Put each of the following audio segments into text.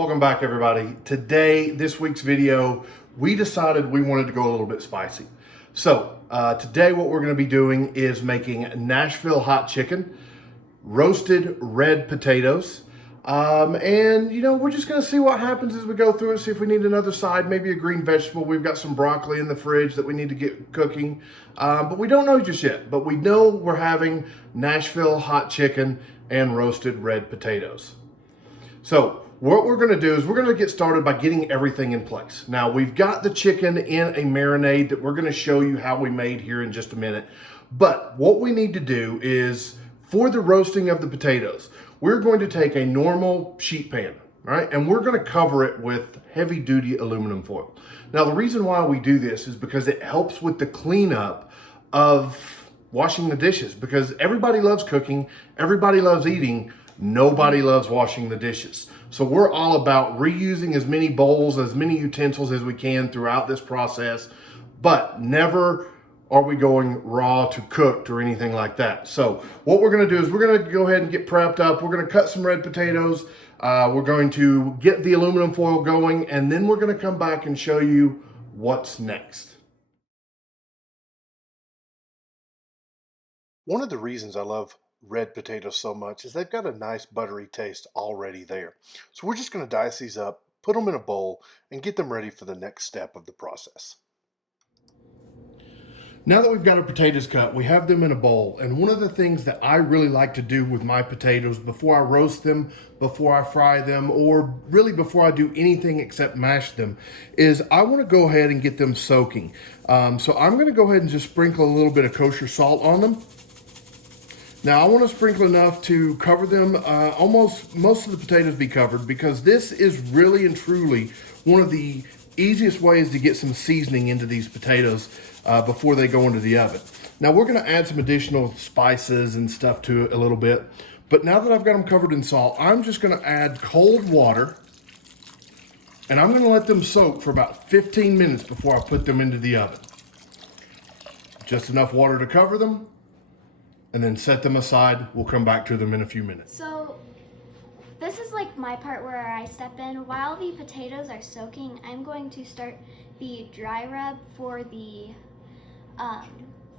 Welcome back, everybody. Today, this week's video, we decided we wanted to go a little bit spicy. So today what we're going to be doing is making Nashville Hot Chicken, roasted red potatoes, and we're just going to see what happens as we go through it, see if we need another side, maybe a green vegetable. We've got some broccoli in the fridge that we need to get cooking, but we don't know just yet. But we know we're having Nashville Hot Chicken and roasted red potatoes. So what we're going to do is we're going to get started by getting everything in place. Now, we've got the chicken in a marinade that we're going to show you how we made here in just a minute. But what we need to do is, for the roasting of the potatoes, we're going to take a normal sheet pan, right? And we're going to cover it with heavy duty aluminum foil. Now, the reason why we do this is because it helps with the cleanup of washing the dishes, because everybody loves cooking, everybody loves eating, nobody loves washing the dishes. So we're all about reusing as many bowls, as many utensils as we can throughout this process, but never are we going raw to cooked or anything like that. So what we're gonna do is we're gonna go ahead and get prepped up. We're gonna cut some red potatoes. We're going to get the aluminum foil going, and then we're gonna come back and show you what's next. One of the reasons I love red potatoes so much is they've got a nice buttery taste already there. So we're just going to dice these up, put them in a bowl, and get them ready for the next step of the process. Now that we've got our potatoes cut, we have them in a bowl. And one of the things that I really like to do with my potatoes before I roast them, before I fry them, or really before I do anything except mash them, is I want to go ahead and get them soaking. So I'm going to go ahead and just sprinkle a little bit of kosher salt on them. Now I want to sprinkle enough to cover them, most of the potatoes be covered, because this is really and truly one of the easiest ways to get some seasoning into these potatoes before they go into the oven. Now we're going to add some additional spices and stuff to it a little bit, but now that I've got them covered in salt, I'm just going to add cold water, and I'm going to let them soak for about 15 minutes before I put them into the oven. Just enough water to cover them, and then set them aside. We'll come back to them in a few minutes. So this is like my part where I step in. While the potatoes are soaking, I'm going to start the dry rub for the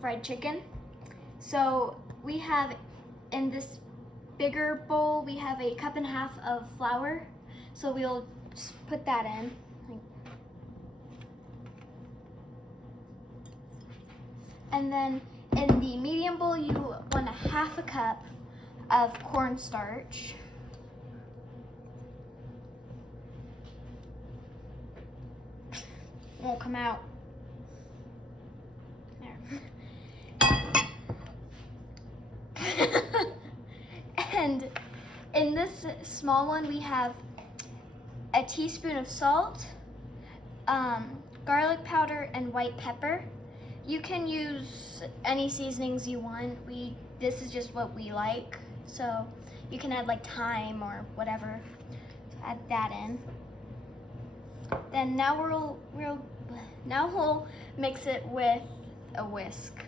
fried chicken. So we have, in this bigger bowl, we have 1.5 cups of flour. So we'll put that in. And then in the medium bowl, you want 1/2 cup of cornstarch. Won't come out. There. And in this small one, we have a teaspoon of salt, garlic powder, and white pepper. You can use any seasonings you want. This is just what we like. So you can add like thyme or whatever. So add that in. Then now we'll mix it with a whisk.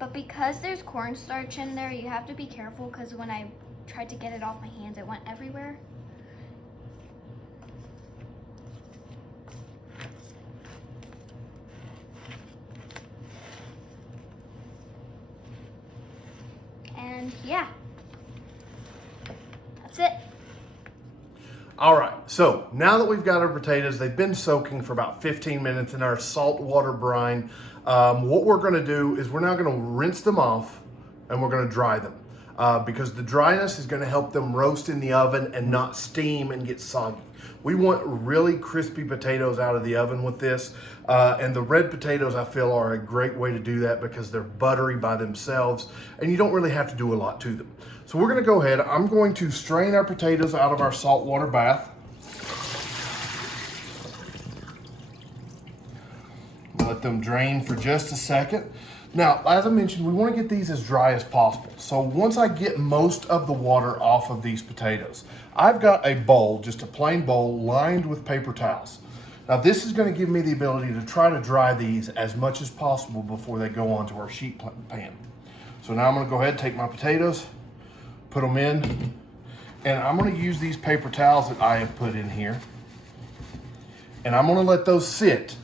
But because there's cornstarch in there, you have to be careful, because when I tried to get it off my hands, it went everywhere. And yeah, that's it. All right, so now that we've got our potatoes, they've been soaking for about 15 minutes in our salt water brine. What we're gonna do is we're now gonna rinse them off, and we're gonna dry them. Because the dryness is gonna help them roast in the oven and not steam and get soggy. We want really crispy potatoes out of the oven with this, and the red potatoes, I feel, are a great way to do that because they're buttery by themselves and you don't really have to do a lot to them. So we're gonna go ahead, I'm going to strain our potatoes out of our salt water bath. Let them drain for just a second. Now, as I mentioned, we want to get these as dry as possible. So once I get most of the water off of these potatoes, I've got a bowl, just a plain bowl lined with paper towels. Now this is going to give me the ability to try to dry these as much as possible before they go onto our sheet pan. So now I'm going to go ahead and take my potatoes, put them in, And I'm gonna use these paper towels that I have put in here. And I'm gonna let those sit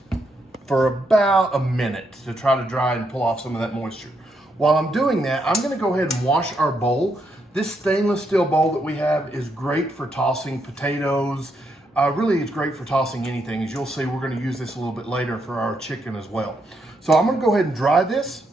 for about a minute to try to dry and pull off some of that moisture. While I'm doing that, I'm gonna go ahead and wash our bowl. This stainless steel bowl that we have is great for tossing potatoes. Really, it's great for tossing anything. As you'll see, we're gonna use this a little bit later for our chicken as well. So I'm gonna go ahead and dry this.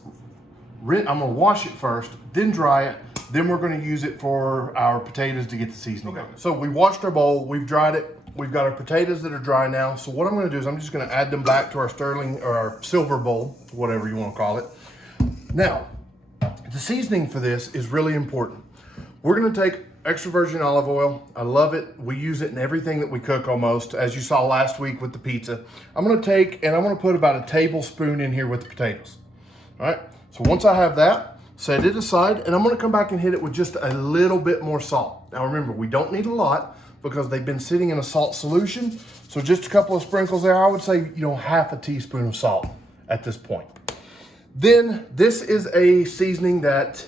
I'm gonna wash it first, then dry it, then we're gonna use it for our potatoes to get the seasoning on it. So we washed our bowl, we've dried it, we've got our potatoes that are dry now. So what I'm gonna do is I'm just gonna add them back to our sterling or our silver bowl, whatever you wanna call it. Now, the seasoning for this is really important. We're gonna take extra virgin olive oil. I love it. We use it in everything that we cook almost, as you saw last week with the pizza. I'm gonna take and I'm gonna put about a tablespoon in here with the potatoes. All right, so once I have that, set it aside, and I'm gonna come back and hit it with just a little bit more salt. Now remember, we don't need a lot because they've been sitting in a salt solution. So just a couple of sprinkles there. I would say, half a teaspoon of salt at this point. Then this is a seasoning that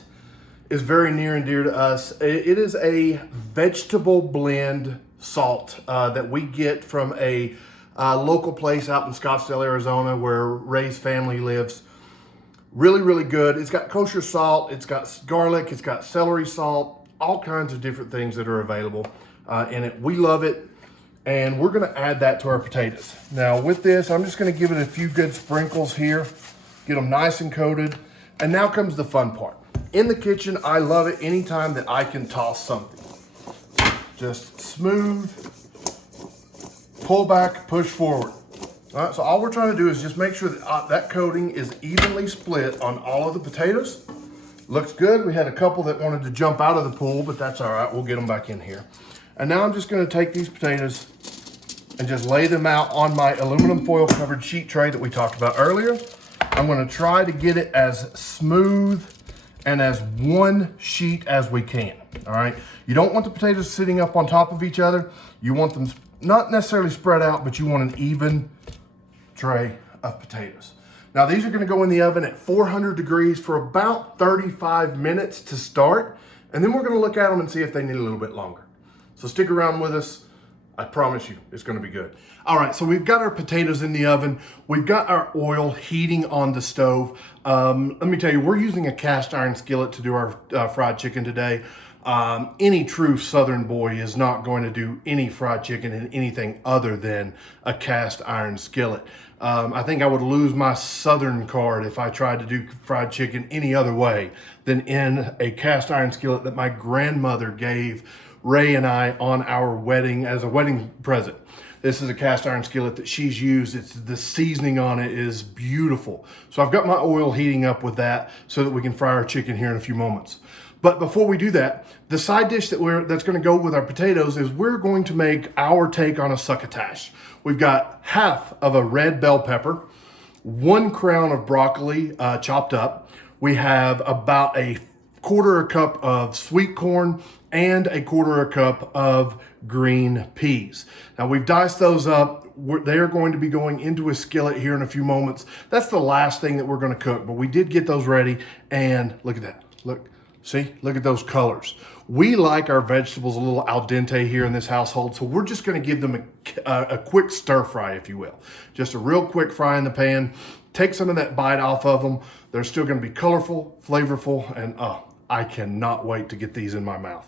is very near and dear to us. It is a vegetable blend salt that we get from a local place out in Scottsdale, Arizona, where Ray's family lives. Really, really good. It's got kosher salt, it's got garlic, it's got celery salt, all kinds of different things that are available in it. We love it, and we're gonna add that to our potatoes. Now with this, I'm just gonna give it a few good sprinkles here, get them nice and coated, and now comes the fun part. In the kitchen, I love it anytime that I can toss something. Just smooth, pull back, push forward. All right, so all we're trying to do is just make sure that that coating is evenly split on all of the potatoes. Looks good. We had a couple that wanted to jump out of the pool, but that's all right. We'll get them back in here. And now I'm just gonna take these potatoes and just lay them out on my aluminum foil covered sheet tray that we talked about earlier. I'm gonna try to get it as smooth and as one sheet as we can, all right? You don't want the potatoes sitting up on top of each other. You want them not necessarily spread out, but you want an even tray of potatoes. Now these are gonna go in the oven at 400 degrees for about 35 minutes to start, and then we're gonna look at them and see if they need a little bit longer. So stick around with us. I promise you, it's gonna be good. All right, so we've got our potatoes in the oven. We've got our oil heating on the stove. Let me tell you, we're using a cast iron skillet to do our fried chicken today. Any true Southern boy is not going to do any fried chicken in anything other than a cast iron skillet. I think I would lose my Southern card if I tried to do fried chicken any other way than in a cast iron skillet that my grandmother gave Ray and I on our wedding as a wedding present. This is a cast iron skillet that she's used. The seasoning on it is beautiful. So I've got my oil heating up with that so that we can fry our chicken here in a few moments. But before we do that, the side dish that's gonna go with our potatoes is we're going to make our take on a succotash. We've got half of a red bell pepper, 1 crown of broccoli chopped up. We have about a 1/4 cup of sweet corn and a 1/4 cup of green peas. Now we've diced those up. They are going to be going into a skillet here in a few moments. That's the last thing that we're gonna cook, but we did get those ready, and look at that. Look at those colors. We like our vegetables a little al dente here in this household, so we're just gonna give them a quick stir fry, if you will. Just a real quick fry in the pan. Take some of that bite off of them. They're still gonna be colorful, flavorful, and I cannot wait to get these in my mouth.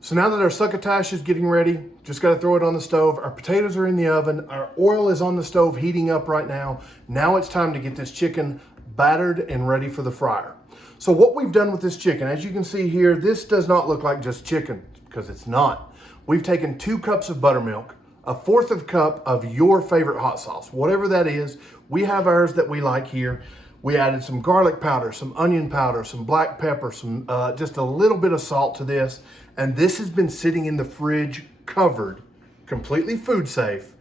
So now that our succotash is getting ready, just gotta throw it on the stove. Our potatoes are in the oven. Our oil is on the stove heating up right now. Now it's time to get this chicken battered and ready for the fryer. So what we've done with this chicken, as you can see here, this does not look like just chicken, because it's not. We've taken 2 cups of buttermilk, a 1/4 cup of your favorite hot sauce, whatever that is. We have ours that we like here. We added some garlic powder, some onion powder, some black pepper, some just a little bit of salt to this. And this has been sitting in the fridge covered, completely food safe,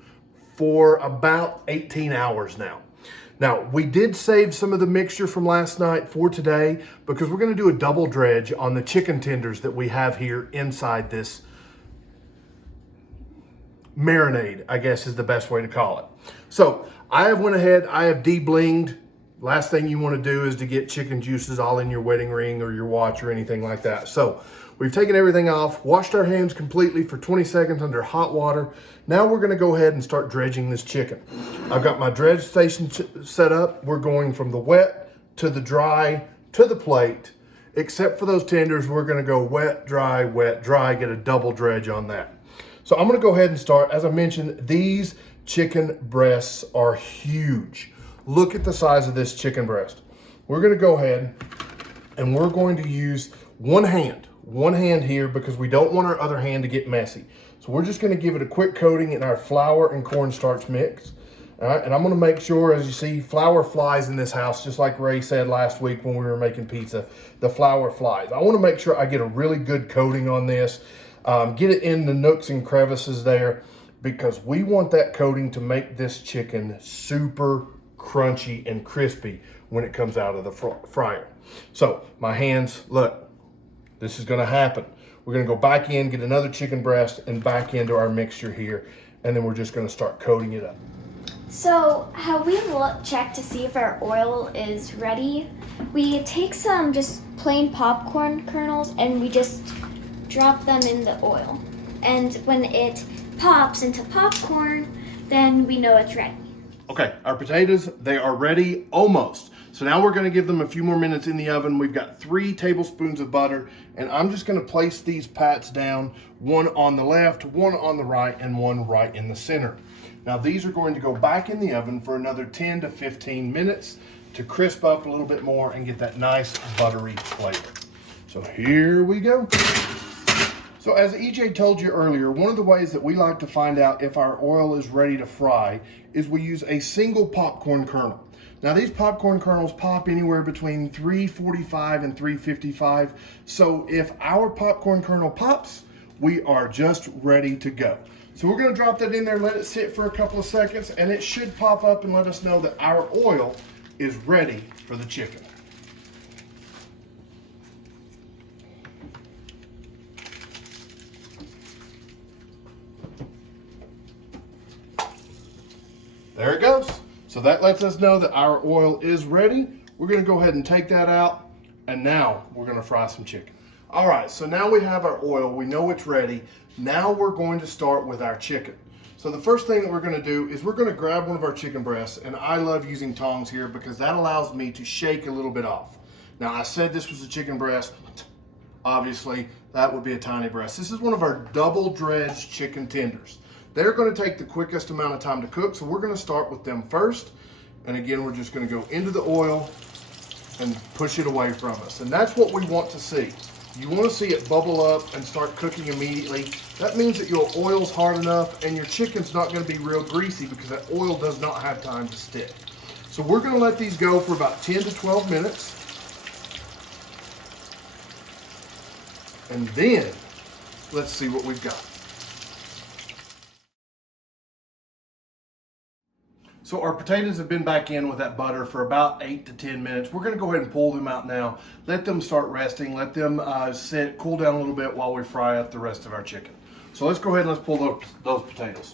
for about 18 hours now. Now, we did save some of the mixture from last night for today because we're gonna do a double dredge on the chicken tenders that we have here inside this marinade, I guess is the best way to call it. So I have went ahead, I have deblinged Last thing you want to do is to get chicken juices all in your wedding ring or your watch or anything like that. So we've taken everything off, washed our hands completely for 20 seconds under hot water. Now we're going to go ahead and start dredging this chicken. I've got my dredge station set up. We're going from the wet to the dry to the plate. Except for those tenders, we're going to go wet, dry, get a double dredge on that. So I'm going to go ahead and start. As I mentioned, these chicken breasts are huge. Look at the size of this chicken breast. We're going to go ahead and we're going to use one hand here because we don't want our other hand to get messy. So we're just going to give it a quick coating in our flour and cornstarch mix. All right, and I'm going to make sure, as you see, flour flies in this house, just like Ray said last week when we were making pizza, the flour flies. I want to make sure I get a really good coating on this, get it in the nooks and crevices there, because we want that coating to make this chicken super crunchy and crispy when it comes out of the fryer. So my hands, look, this is going to happen. We're going to go back in, get another chicken breast, and back into our mixture here, and then we're just going to start coating it up. So how we check to see if our oil is ready, we take some just plain popcorn kernels and we just drop them in the oil. And when it pops into popcorn, then we know it's ready. Okay, our potatoes, they are ready almost. So now we're gonna give them a few more minutes in the oven. We've got 3 tablespoons of butter, and I'm just gonna place these pats down, one on the left, one on the right, and one right in the center. Now these are going to go back in the oven for another 10 to 15 minutes to crisp up a little bit more and get that nice buttery flavor. So here we go. So as EJ told you earlier, one of the ways that we like to find out if our oil is ready to fry is we use a single popcorn kernel. Now these popcorn kernels pop anywhere between 345 and 355. So if our popcorn kernel pops, we are just ready to go. So we're gonna drop that in there, let it sit for a couple of seconds, and it should pop up and let us know that our oil is ready for the chicken. There it goes. So that lets us know that our oil is ready. We're gonna go ahead and take that out, and now we're gonna fry some chicken. All right, so now we have our oil, we know it's ready. Now we're going to start with our chicken. So the first thing that we're gonna do is we're gonna grab one of our chicken breasts, and I love using tongs here because that allows me to shake a little bit off. Now I said this was a chicken breast. Obviously, that would be a tiny breast. This is one of our double dredged chicken tenders. They're gonna take the quickest amount of time to cook, so we're gonna start with them first. And again, we're just gonna go into the oil and push it away from us. And that's what we want to see. You want to see it bubble up and start cooking immediately. That means that your oil's hard enough and your chicken's not going to be real greasy because that oil does not have time to stick. So we're going to let these go for about 10 to 12 minutes. And then let's see what we've got. So our potatoes have been back in with that butter for about 8 to 10 minutes. We're gonna go ahead and pull them out now. Let them start resting. Let them sit, cool down a little bit while we fry up the rest of our chicken. So let's go ahead and let's pull those potatoes.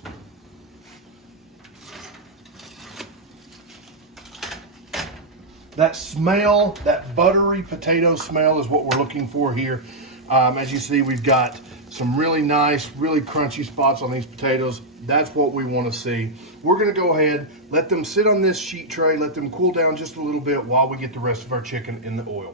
That smell, that buttery potato smell is what we're looking for here. As you see, we've got some really nice, really crunchy spots on these potatoes. That's what we want to see. We're going to go ahead, let them sit on this sheet tray, let them cool down just a little bit while we get the rest of our chicken in the oil.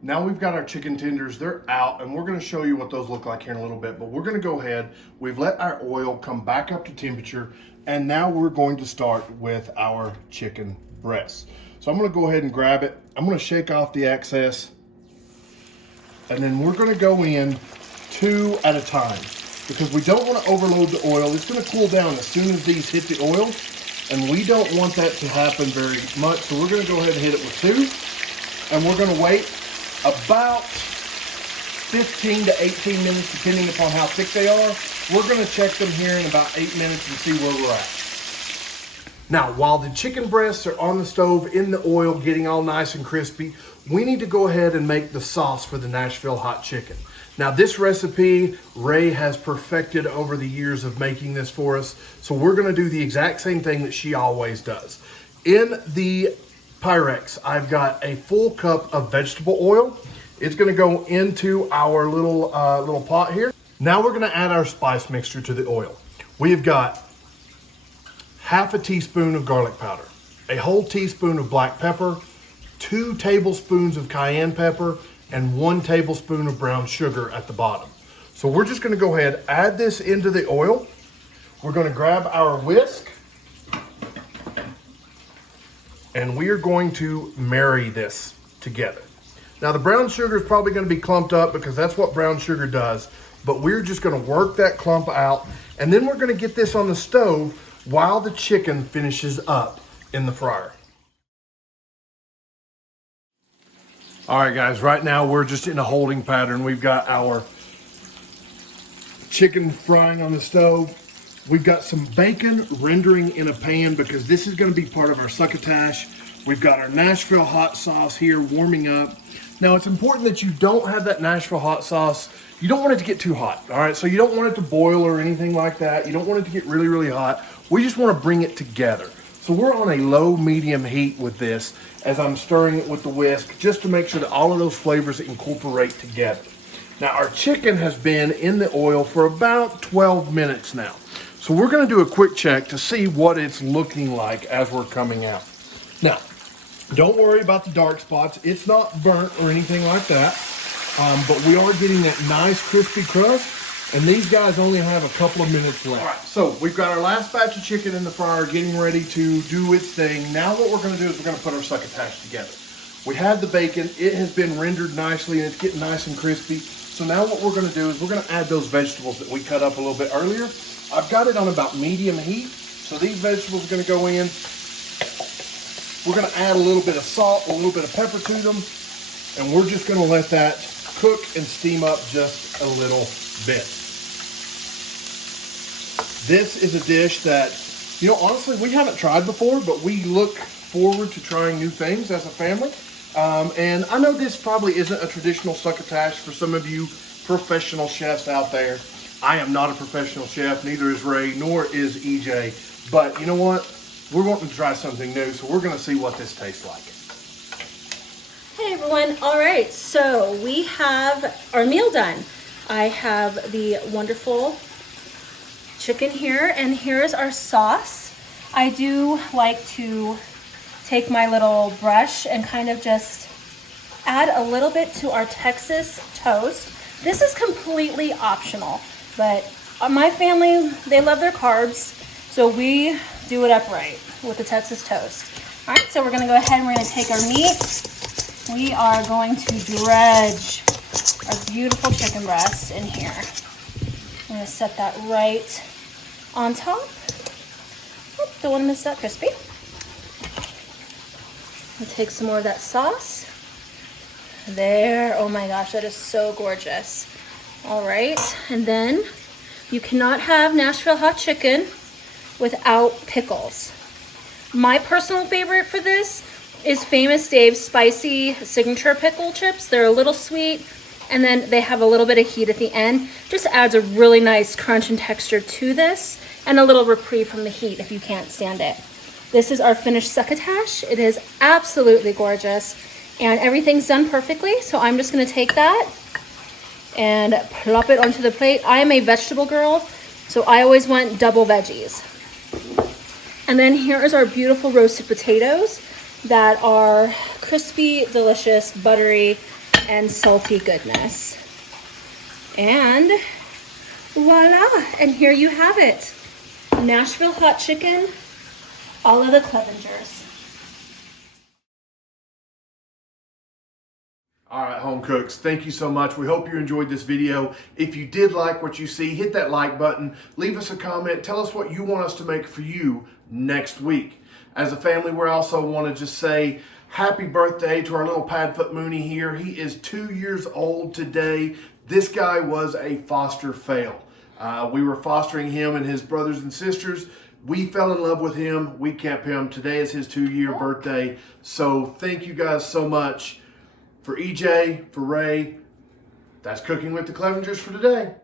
Now we've got our chicken tenders, they're out, and we're going to show you what those look like here in a little bit, but we're going to go ahead, we've let our oil come back up to temperature, and now we're going to start with our chicken breasts. So I'm going to go ahead and grab it. I'm going to shake off the excess, and then we're going to go in 2 at a time because we don't want to overload the oil. It's going to cool down as soon as these hit the oil, and we don't want that to happen very much. So we're going to go ahead and hit it with 2, and we're going to wait about 15 to 18 minutes depending upon how thick they are. We're going to check them here in about 8 minutes and see where we're at. Now, while the chicken breasts are on the stove in the oil getting all nice and crispy, we need to go ahead and make the sauce for the Nashville Hot Chicken. Now, this recipe, Ray has perfected over the years of making this for us, so we're gonna do the exact same thing that she always does. In the Pyrex, I've got a full cup of vegetable oil. It's gonna go into our little pot here. Now we're gonna add our spice mixture to the oil. We've got half a teaspoon of garlic powder, a whole teaspoon of black pepper, 2 tablespoons of cayenne pepper, and 1 tablespoon of brown sugar at the bottom. So we're just gonna go ahead, add this into the oil. We're gonna grab our whisk, and we are going to marry this together. Now the brown sugar is probably gonna be clumped up because that's what brown sugar does, but we're just gonna work that clump out, and then we're gonna get this on the stove while the chicken finishes up in the fryer. All right guys, right now we're just in a holding pattern. We've got our chicken frying on the stove. We've got some bacon rendering in a pan because this is gonna be part of our succotash. We've got our Nashville hot sauce here warming up. Now it's important that you don't have that Nashville hot sauce. You don't want it to get too hot, all right? So you don't want it to boil or anything like that. You don't want it to get really, really hot. We just wanna bring it together. So we're on a low medium heat with this as I'm stirring it with the whisk just to make sure that all of those flavors incorporate together. Now our chicken has been in the oil for about 12 minutes now. So we're gonna do a quick check to see what it's looking like as we're coming out. Now, don't worry about the dark spots. It's not burnt or anything like that, but we are getting that nice crispy crust, and these guys only have a couple of minutes left. All right, so we've got our last batch of chicken in the fryer getting ready to do its thing. Now what we're gonna do is we're gonna put our succotash together. We had the bacon, it has been rendered nicely and it's getting nice and crispy. So now what we're gonna do is we're gonna add those vegetables that we cut up a little bit earlier. I've got it on about medium heat. So these vegetables are gonna go in. We're gonna add a little bit of salt, a little bit of pepper to them, and we're just gonna let that cook and steam up just a little bit. This is a dish that, you know, honestly, we haven't tried before, but we look forward to trying new things as a family. And I know this probably isn't a traditional succotash for some of you professional chefs out there. I am not a professional chef, neither is Ray, nor is EJ. But you know what? We're wanting to try something new, so we're gonna see what this tastes like. Hey everyone, all right, so we have our meal done. I have the wonderful chicken here, and here's our sauce. I do like to take my little brush and kind of just add a little bit to our Texas toast. This is completely optional, but my family, they love their carbs, so we do it upright with the Texas toast. All right, so we're gonna go ahead and we're gonna take our meat. We are going to dredge our beautiful chicken breast in here. I'm gonna set that right on top. Oh, don't wanna miss that crispy. We'll take some more of that sauce. There, oh my gosh, that is so gorgeous. All right, and then you cannot have Nashville hot chicken without pickles. My personal favorite for this is Famous Dave's spicy signature pickle chips. They're a little sweet, and then they have a little bit of heat at the end. Just adds a really nice crunch and texture to this, and a little reprieve from the heat if you can't stand it. This is our finished succotash. It is absolutely gorgeous, and everything's done perfectly. So I'm just gonna take that and plop it onto the plate. I am a vegetable girl, so I always want double veggies. And then here is our beautiful roasted potatoes that are crispy, delicious, buttery, and salty goodness. And voila, and here you have it. Nashville hot chicken, a la the Clevengers. All right, home cooks, thank you so much. We hope you enjoyed this video. If you did like what you see, hit that like button, leave us a comment, tell us what you want us to make for you next week. As a family, we also want to just say happy birthday to our little Padfoot Mooney here. He is 2 years old today. This guy was a foster fail. We were fostering him and his brothers and sisters. We fell in love with him. We kept him. Today is his 2-year birthday. So thank you guys so much. For EJ, for Ray, that's Cooking with the Clevengers for today.